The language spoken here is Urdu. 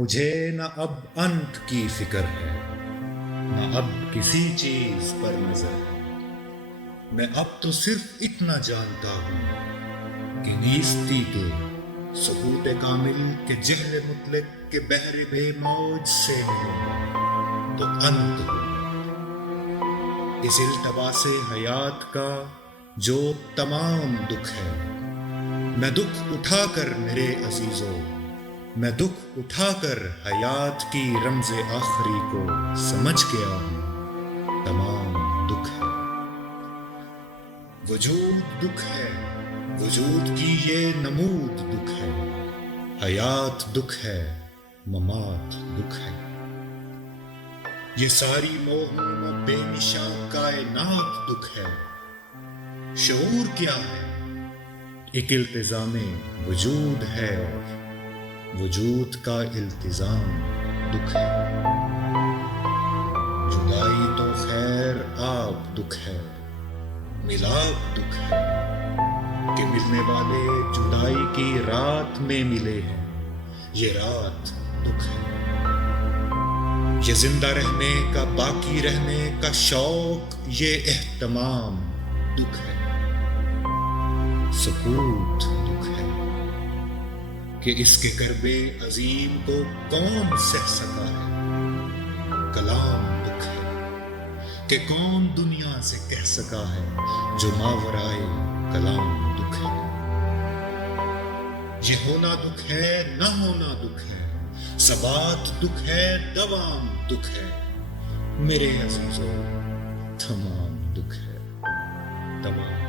مجھے نہ اب انت کی فکر ہے، نہ اب کسی چیز پر نظر ہے۔ میں اب تو صرف اتنا جانتا ہوں کہ نیستی تو سکوت کامل کے جہل مطلق کے بحر بے موج سے ملوں تو انت ہو۔ اس التباس حیات کا جو تمام دکھ ہے، میں دکھ اٹھا کر میرے عزیزو، میں دکھ اٹھا کر حیات کی رمز آخری کو سمجھ گیا ہوں۔ تمام دکھ ہے، وجود دکھ ہے، وجود کی یہ نمود دکھ ہے۔ حیات دکھ ہے، ممات دکھ ہے۔ یہ ساری موہوم و بے نشاں کائنات دکھ ہے۔ شعور کیا ہے؟ ایک التزام وجود ہے، اور وجود کا التزام دکھ ہے۔ جدائی تو خیر آپ دکھ ہے، ملاپ دکھ ہے کہ ملنے والے جدائی کی رات میں ملے ہیں۔ یہ رات دکھ ہے۔ یہ زندہ رہنے کا، باقی رہنے کا شوق، یہ اہتمام دکھ ہے۔ سکوت دکھ ہے کہ اس کے کرب عظیم کو کون سہ سکا ہے۔ کلام دکھ ہے کہ کون دنیا سے کہہ سکا ہے۔ جو ماورائے کلام دکھ ہے۔ یہ ہونا دکھ ہے، نہ ہونا دکھ ہے، ثبات دکھ ہے، دوام دکھ ہے۔ میرے عزیزو، تمام دکھ ہے، تمام